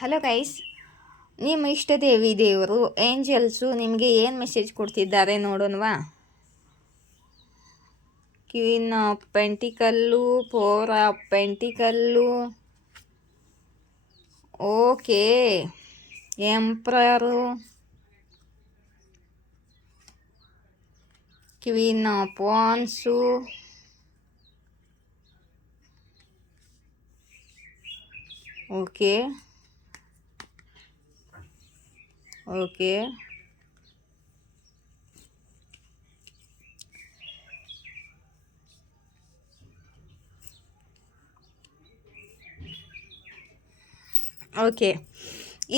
Hello guys, ನಿಮ್ಮ ಇಷ್ಟ ದೇವರು ಏಂಜಲ್ಸು ನಿಮಗೆ ಏನು ಮೆಸೇಜ್ ಕೊಡ್ತಿದ್ದಾರೆ ನೋಡೋಣವಾ. Queen of pentacle, four of pentacle, okay, emperor, queen of wands, okay okay okay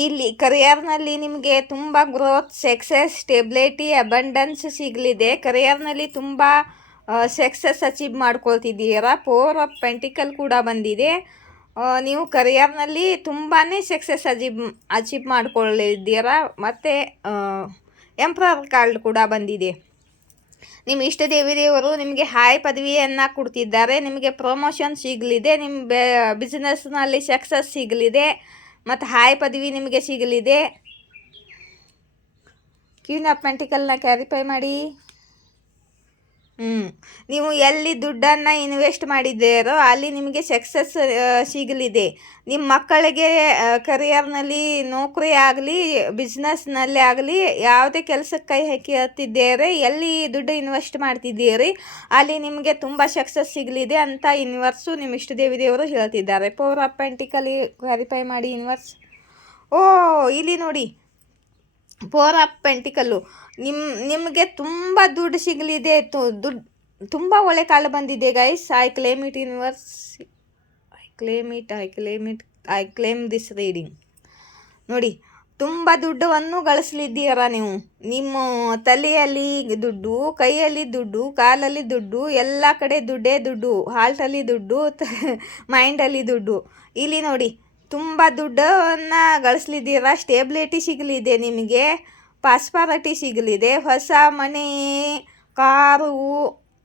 ಇಲ್ಲಿ ಕರಿಯರ್ನಲ್ಲಿ ನಿಮಗೆ ತುಂಬ ಗ್ರೋತ್, ಸಕ್ಸಸ್, ಸ್ಟೆಬಿಲಿಟಿ, ಅಬಂಡೆನ್ಸ್ ಸಿಗಲಿದೆ. ಕರಿಯರ್ನಲ್ಲಿ ತುಂಬ ಸಕ್ಸಸ್ ಅಚೀವ್ ಮಾಡ್ಕೊಳ್ತಿದ್ದೀರಾ. ಫೋರ್ ಆಫ್ ಪೆಂಟಿಕಲ್ ಕೂಡ ಬಂದಿದೆ. ನೀವು ಕರಿಯರ್ನಲ್ಲಿ ತುಂಬಾ ಸಕ್ಸಸ್ ಅಚೀವ್ ಮಾಡ್ಕೊಳ್ಳಿದ್ದೀರಾ. ಮತ್ತು ಎಂಪ್ರರ್ ಕಾರ್ಡ್ ಕೂಡ ಬಂದಿದೆ. ನಿಮ್ಮ ಇಷ್ಟ ದೇವರು ನಿಮಗೆ ಹಾಯ್ ಪದವಿಯನ್ನು ಕೊಡ್ತಿದ್ದಾರೆ. ನಿಮಗೆ ಪ್ರಮೋಷನ್ ಸಿಗಲಿದೆ, ನಿಮ್ಮ ಬಿಸ್ನೆಸ್ನಲ್ಲಿ ಸಕ್ಸಸ್ ಸಿಗಲಿದೆ ಮತ್ತು ಹಾಯ್ ಪದವಿ ನಿಮಗೆ ಸಿಗಲಿದೆ. ಕ್ವೀನ್ ಆಫ್ ಪೆಂಟಿಕಲ್ನ ಕ್ಯಾರಿಫೈ ಮಾಡಿ. ನೀವು ಎಲ್ಲಿ ದುಡ್ಡನ್ನು ಇನ್ವೆಸ್ಟ್ ಮಾಡಿದ್ದೀರೋ ಅಲ್ಲಿ ನಿಮಗೆ ಸಕ್ಸಸ್ ಸಿಗಲಿದೆ. ನಿಮ್ಮ ಮಕ್ಕಳಿಗೆ ಕರಿಯರ್ನಲ್ಲಿ ನೌಕರಿ ಆಗಲಿ, ಬಿಸ್ನೆಸ್ನಲ್ಲಿ ಆಗಲಿ, ಯಾವುದೇ ಕೆಲಸಕ್ಕೆ ಕೈ ಹಾಕಿ ಹತ್ತಿದ್ದೀರಿ, ಎಲ್ಲಿ ದುಡ್ಡು ಇನ್ವೆಸ್ಟ್ ಮಾಡ್ತಿದ್ದೀರಿ ಅಲ್ಲಿ ನಿಮಗೆ ತುಂಬ ಸಕ್ಸಸ್ ಸಿಗಲಿದೆ ಅಂತ ಯೂನಿವರ್ಸು ನಿಮ್ಮ ಇಷ್ಟ ದೇವರು ಹೇಳ್ತಿದ್ದಾರೆ. ಫೋರ್ ಆಫ್ ಪೆಂಟಿಕಲ್ ಕ್ಲಾರಿಫೈ ಮಾಡಿ ಯೂನಿವರ್ಸ್. ಇಲ್ಲಿ ನೋಡಿ, ಫೋರ್ ಆಫ್ ಪೆಂಟಿಕಲ್ಲು ನಿಮಗೆ ತುಂಬ ದುಡ್ಡು ಸಿಗಲಿದೆ. ದುಡ್ಡು ತುಂಬ ಒಳ್ಳೆ ಕಾಲ ಬಂದಿದೆ guys. I claim it universe, I claim this reading. ನೋಡಿ, ತುಂಬ ದುಡ್ಡನ್ನು ಗಳಿಸಲಿದ್ದೀರ ನೀವು. ನಿಮ್ಮ ತಲೆಯಲ್ಲಿ ದುಡ್ಡು, ಕೈಯಲ್ಲಿ ದುಡ್ಡು, ಕಾಲಲ್ಲಿ ದುಡ್ಡು, ಎಲ್ಲ ಕಡೆ ದುಡ್ಡೇ ದುಡ್ಡು. ಹಾಲ್ಟಲ್ಲಿ ದುಡ್ಡು, ಮೈಂಡಲ್ಲಿ ದುಡ್ಡು. ಇಲ್ಲಿ ನೋಡಿ, ತುಂಬ ದುಡ್ಡನ್ನು ಗಳಿಸಲಿದ್ದೀರ. ಸ್ಟೇಬಿಲಿಟಿ ಸಿಗಲಿದೆ ನಿಮಗೆ, ಪಾಸ್ಪಾರಿಟಿ ಸಿಗಲಿದೆ. ಹೊಸ ಮನೆ, ಕಾರು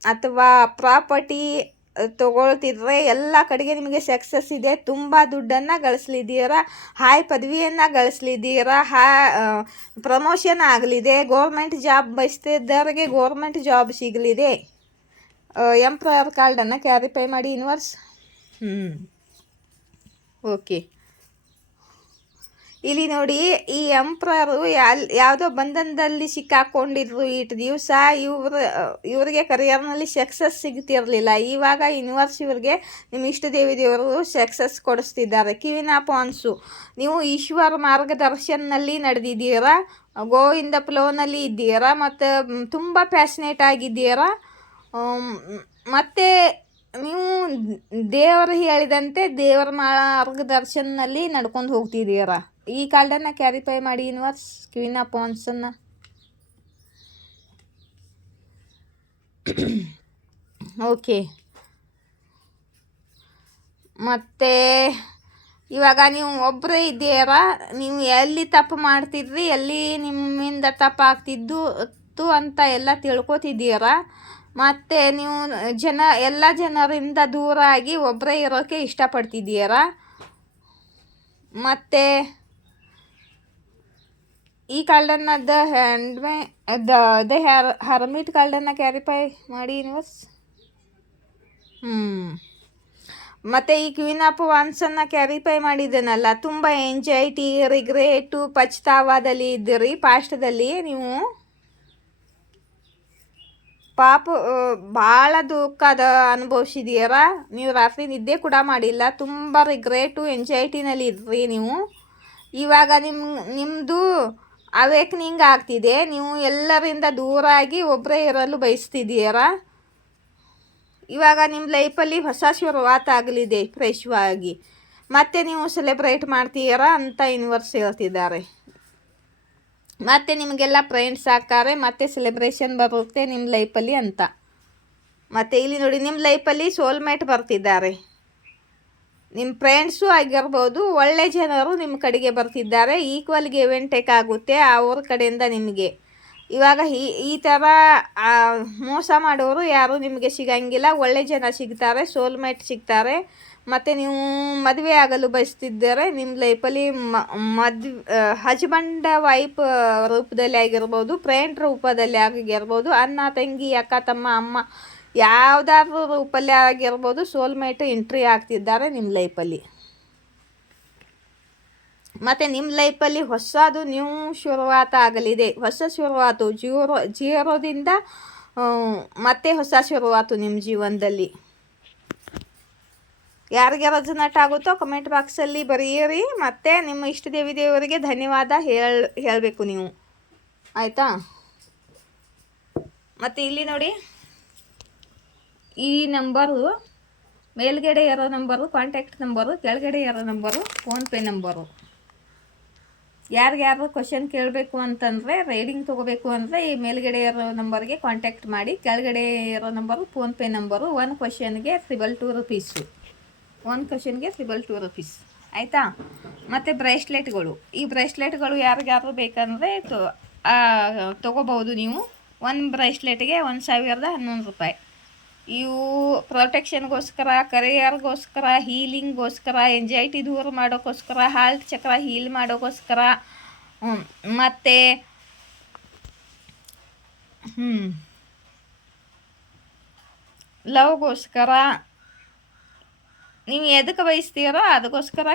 ಅಥವಾ ಪ್ರಾಪರ್ಟಿ ತೊಗೊಳ್ತಿದ್ರೆ ಎಲ್ಲ ಕಡೆಗೆ ನಿಮಗೆ ಸಕ್ಸಸ್ ಇದೆ. ತುಂಬ ದುಡ್ಡನ್ನು ಗಳಿಸಲಿದ್ದೀರ. ಹಾಯ್ ಪದವಿಯನ್ನು ಗಳಿಸಲಿದ್ದೀರ. ಪ್ರಮೋಷನ್ ಆಗಲಿದೆ. ಗೌರ್ಮೆಂಟ್ ಜಾಬ್ ಬಯಸ್ತಿದ್ದವರಿಗೆ ಗೌರ್ಮೆಂಟ್ ಜಾಬ್ ಸಿಗಲಿದೆ. ಎಂಪ್ರಯರ್ ಕಾರ್ಡನ್ನು ಕ್ಯಾರಿಫೈ ಮಾಡಿ ಯೂನಿವರ್ಸ್. ಓಕೆ, ಇಲ್ಲಿ ನೋಡಿ, ಈ ಎಂಪ್ರರು ಯಾವುದೋ ಬಂಧನದಲ್ಲಿ ಸಿಕ್ಕಾಕೊಂಡಿದ್ರು ಇಷ್ಟು ದಿವಸ. ಇವ್ರಿಗೆ ಕರಿಯರ್ನಲ್ಲಿ ಸಕ್ಸಸ್ ಸಿಗ್ತಿರಲಿಲ್ಲ. ಇವಾಗ ಯೂನಿವರ್ಸ್ ಇವ್ರಿಗೆ ನಿಮ್ಮ ಇಷ್ಟ ದೇವರು ಸಕ್ಸಸ್ ಕೊಡಿಸ್ತಿದ್ದಾರೆ. ಕ್ವೀನ್ ಆಫ್ ವಾನ್ಸು, ನೀವು ಈಶ್ವರ ಮಾರ್ಗದರ್ಶನಲ್ಲಿ ನಡೆದಿದ್ದೀರಾ, ಗೋವಿಂದ ಫ್ಲೋನಲ್ಲಿ ಇದ್ದೀರಾ ಮತ್ತು ತುಂಬ ಪ್ಯಾಷನೇಟ್ ಆಗಿದ್ದೀರಾ. ಮತ್ತು ನೀವು ದೇವರು ಹೇಳಿದಂತೆ ದೇವರ ಮಾರ್ಗದರ್ಶನಲ್ಲಿ ನಡ್ಕೊಂಡು ಹೋಗ್ತಿದ್ದೀರಾ. ಈ ಕಾರ್ಡನ್ನು ಕ್ಯಾರಿಫೈ ಮಾಡಿ ಯೂನಿವರ್ಸ್. ಕ್ವೀನ್ ಆಫ್ ವಾನ್ಸನ್ನು. ಓಕೆ, ಮತ್ತು ಇವಾಗ ನೀವು ಒಬ್ಬರೇ ಇದ್ದೀರಾ. ನೀವು ಎಲ್ಲಿ ತಪ್ಪು ಮಾಡ್ತಿದ್ರಿ, ಎಲ್ಲಿ ನಿಮ್ಮಿಂದ ತಪ್ಪಾಗ್ತಿದ್ದು ಅಂತ ಎಲ್ಲ ತಿಳ್ಕೊತಿದ್ದೀರಾ. ಮತ್ತು ನೀವು ಎಲ್ಲ ಜನರಿಂದ ದೂರ ಆಗಿ ಒಬ್ಬರೇ ಇರೋಕ್ಕೆ ಇಷ್ಟಪಡ್ತಿದ್ದೀರಾ. ಮತ್ತು ಈ ಕಾರ್ಡನ್ನು ದ ಹರ್ಮಿಟ್ ಕಾರ್ಡನ್ನು ಕ್ಯಾರಿಫೈ ಮಾಡಿ ಯೂನಿವರ್ಸ್. ಮತ್ತು ಈ ಕ್ವೀನ್ ಆಫ್ ವಾನ್ಸನ್ನು ಕ್ಯಾರಿಫೈ ಮಾಡಿದ್ದೇನಲ್ಲ, ತುಂಬ ಎಂಜೈಟಿ, ರಿಗ್ರೇಟು, ಪಚ್ತಾವದಲ್ಲಿ ಇದ್ದೀರಿ. ಪಾಸ್ಟದಲ್ಲಿ ನೀವು ಭಾಳ ದುಃಖದ ಅನುಭವಿಸಿದ್ದೀರ. ನೀವು ರಾತ್ರಿ ನಿದ್ದೆ ಕೂಡ ಮಾಡಿಲ್ಲ. ತುಂಬ ರಿಗ್ರೇಟು, ಎಂಜೈಟಿನಲ್ಲಿ ಇದ್ರಿ ನೀವು. ಇವಾಗ ನಿಮ್ಮದು ಅವೇಕ್ನಿಂಗ್ ಆಗ್ತಿದೆ. ನೀವು ಎಲ್ಲರಿಂದ ದೂರ ಆಗಿ ಒಬ್ಬರೇ ಇರಲು ಬಯಸ್ತಿದ್ದೀರ. ಇವಾಗ ನಿಮ್ಮ ಲೈಫಲ್ಲಿ ಹೊಸ ಶುರುವಾತ ಆಗಲಿದೆ ಫ್ರೆಶ್ವಾಗಿ. ಮತ್ತೆ ನೀವು ಸೆಲೆಬ್ರೇಟ್ ಮಾಡ್ತೀರಾ ಅಂತ ಯೂನಿವರ್ಸ್ ಹೇಳ್ತಿದ್ದಾರೆ. ಮತ್ತು ನಿಮಗೆಲ್ಲ ಫ್ರೆಂಡ್ಸ್ ಆಗ್ತಾರೆ, ಮತ್ತು ಸೆಲೆಬ್ರೇಷನ್ ಬರುತ್ತೆ ನಿಮ್ಮ ಲೈಫಲ್ಲಿ ಅಂತ. ಮತ್ತು ಇಲ್ಲಿ ನೋಡಿ, ನಿಮ್ಮ ಲೈಫಲ್ಲಿ ಸೋಲ್ಮೇಟ್ ಬರ್ತಿದ್ದಾರೆ. ನಿಮ್ಮ ಫ್ರೆಂಡ್ಸು ಆಗಿರ್ಬೋದು, ಒಳ್ಳೆ ಜನರು ನಿಮ್ಮ ಕಡೆಗೆ ಬರ್ತಿದ್ದಾರೆ. ಈಕ್ವಲ್ ಗಿವ್ ಆ್ಯಂಡ್ ಟೇಕ್ ಆಗುತ್ತೆ ಅವ್ರ ಕಡೆಯಿಂದ ನಿಮಗೆ. ಇವಾಗ ಈ ಥರ ಮೋಸ ಮಾಡೋರು ಯಾರೂ ನಿಮಗೆ ಸಿಗಂಗಿಲ್ಲ. ಒಳ್ಳೆ ಜನ ಸಿಗ್ತಾರೆ, ಸೋಲ್ಮೇಟ್ ಸಿಗ್ತಾರೆ. ಮತ್ತು ನೀವು ಮದುವೆ ಆಗಲು ಬಯಸ್ತಿದ್ದರೆ ನಿಮ್ಮ ಲೈಫಲ್ಲಿ ಹಸ್ಬೆಂಡ್ ವೈಫ್ ರೂಪದಲ್ಲಿ ಆಗಿರ್ಬೋದು, ಫ್ರೆಂಡ್ ರೂಪದಲ್ಲಿ ಆಗಿರ್ಬೋದು, ಅಣ್ಣ ತಂಗಿ ಅಕ್ಕ ತಮ್ಮ ಅಮ್ಮ ಯಾವುದಾದ್ರೂ ರೂಪಲ್ಲಿ ಆಗಿರ್ಬೋದು, ಸೋಲ್ಮೇಟ್ ಎಂಟ್ರಿ ಆಗ್ತಿದ್ದಾರೆ ನಿಮ್ಮ ಲೈಫಲ್ಲಿ. ಮತ್ತು ನಿಮ್ಮ ಲೈಫಲ್ಲಿ ಹೊಸದು ನ್ಯೂ ಶುರುವಾತ ಆಗಲಿದೆ. ಹೊಸ ಶುರುವಾತು ಜೀರೋದಿಂದ ಮತ್ತೆ ಹೊಸ ಶುರುವಾತು ನಿಮ್ಮ ಜೀವನದಲ್ಲಿ. ಯಾರಿಗೆ ರೆಸೊನೇಟ್ ಆಗುತ್ತೋ ಕಮೆಂಟ್ ಬಾಕ್ಸಲ್ಲಿ ಬರೆಯಿರಿ. ಮತ್ತು ನಿಮ್ಮ ಇಷ್ಟ ದೇವರಿಗೆ ಧನ್ಯವಾದ ಹೇಳಬೇಕು ನೀವು, ಆಯಿತಾ? ಮತ್ತು ಇಲ್ಲಿ ನೋಡಿ, ಈ ನಂಬರು ಮೇಲ್ಗಡೆ ಇರೋ ನಂಬರು ಕಾಂಟ್ಯಾಕ್ಟ್ ನಂಬರು, ಕೆಳಗಡೆ ಇರೋ ನಂಬರು ಫೋನ್ಪೇ ನಂಬರು. ಯಾರಿಗ್ಯಾರು ಕ್ವಶನ್ ಕೇಳಬೇಕು ಅಂತಂದರೆ, ರೈಡಿಂಗ್ ತೊಗೋಬೇಕು ಅಂದರೆ ಈ ಮೇಲ್ಗಡೆ ಇರೋ ನಂಬರ್ಗೆ ಕಾಂಟ್ಯಾಕ್ಟ್ ಮಾಡಿ. ಕೆಳಗಡೆ ಇರೋ ನಂಬರು ಫೋನ್ಪೇ ನಂಬರು. 1 ಕ್ವಶನ್ಗೆ 222 ರುಪೀಸು. 1 ಕ್ವಶನ್ಗೆ 222 ರುಪೀಸ್, ಆಯಿತಾ? ಮತ್ತು ಬ್ರೇಸ್ಲೆಟ್ಗಳು, ಈ ಬ್ರೇಸ್ಲೆಟ್ಗಳು ಯಾರಿಗಾರು ಬೇಕಂದರೆ ತೊಗೋಬೋದು ನೀವು. 1 ಬ್ರೇಸ್ಲೆಟ್ಗೆ 1011 ರೂಪಾಯಿ. ಇವು ಪ್ರೊಟೆಕ್ಷನ್ಗೋಸ್ಕರ, ಕರಿಯರ್ಗೋಸ್ಕರ, ಹೀಲಿಂಗ್ಗೋಸ್ಕರ, ಎಂಜೈಟಿ ದೂರ ಮಾಡೋಕ್ಕೋಸ್ಕರ, ಹಾರ್ಟ್ ಚಕ್ರ ಹೀಲ್ ಮಾಡೋಕ್ಕೋಸ್ಕರ, ಮತ್ತು ಲವ್ಗೋಸ್ಕರ, ನೀವು ಎದಕ್ಕೆ ಬಯಸ್ತೀರೋ ಅದಕ್ಕೋಸ್ಕರ